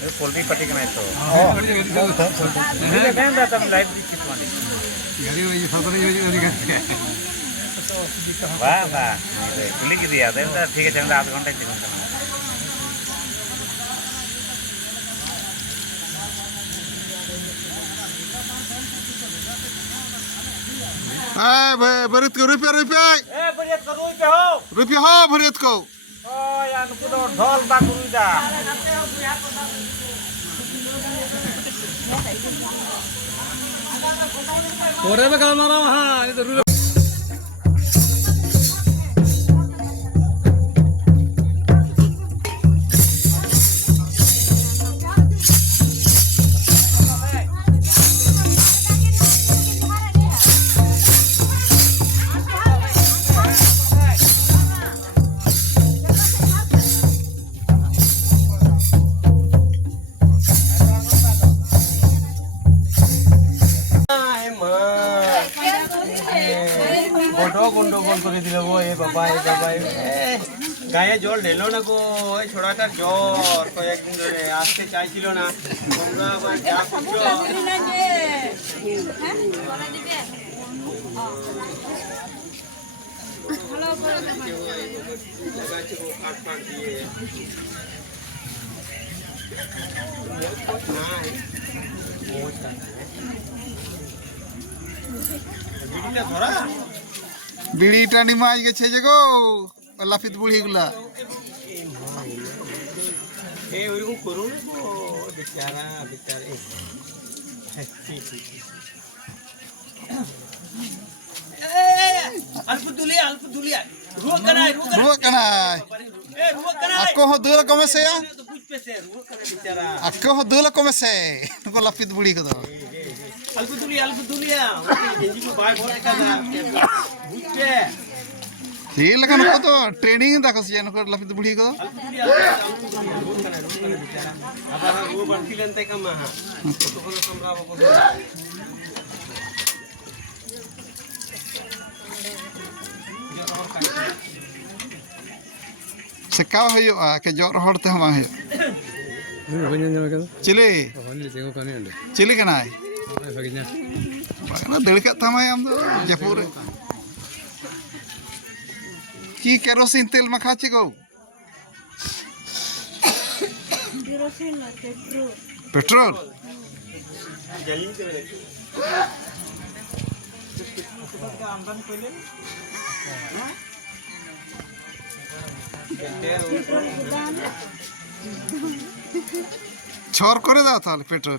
poultry पट्टी का नहीं तो ये कहना था लाइव दिखी तुम्हारी गाड़ी वही सदर ये वाह वाह खुली की दिया था ठीक है चंदा आधा घंटा 3 घंटा भरत को रुपया हो भरत को यार कुछ ढोल बाकुरी दा कोरे में काम मारा हां ये जरूर গন্ডগোল করে দিল গো এ বাবা গায়ে জল ঢেলো না গো ওই ছোড়াটার জ্বর কয়েকদিন ধরে আসতে চাইছিল না তোমরা আবার যা করছো ধরা বিড়ি টানি মাছ গেছে যে গো লাফিত বুড়ি গুলা ওইরকম করুন বেচারা বেচারে अल्प दुलिया रुक कनाय ako ho dula kome se ya तो कुछ पे से रुक करे बेचारा ako ho dula kome se ko lapit budi ko do अल्प दुलिया गेंजी को बाय बोल का बुझे ये लगा नको तो ट्रेनिंग दा को से नको lapit budi ko अल्प दुलिया रुक करे बेचारा अब वो बनती लेनते का महा तो को समरा को sekaw hayo ke jor hor te ma hayo chili chili kana bagna delkat thamay am do japur ki kerosene tel ma khache go kerosene na petrol जल्दी करे आमदन पहले ছর করে দাও তাহলে পেট্রোল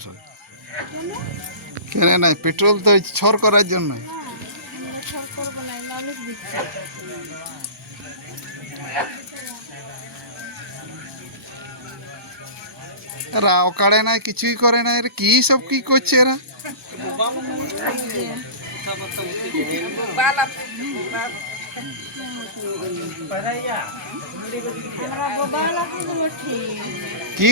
কেন নাই পেট্রোল তো ছর করার জন্য রাও কাড়ে নাই কিছুই করে না এরা কি সব কি করছে এরা কি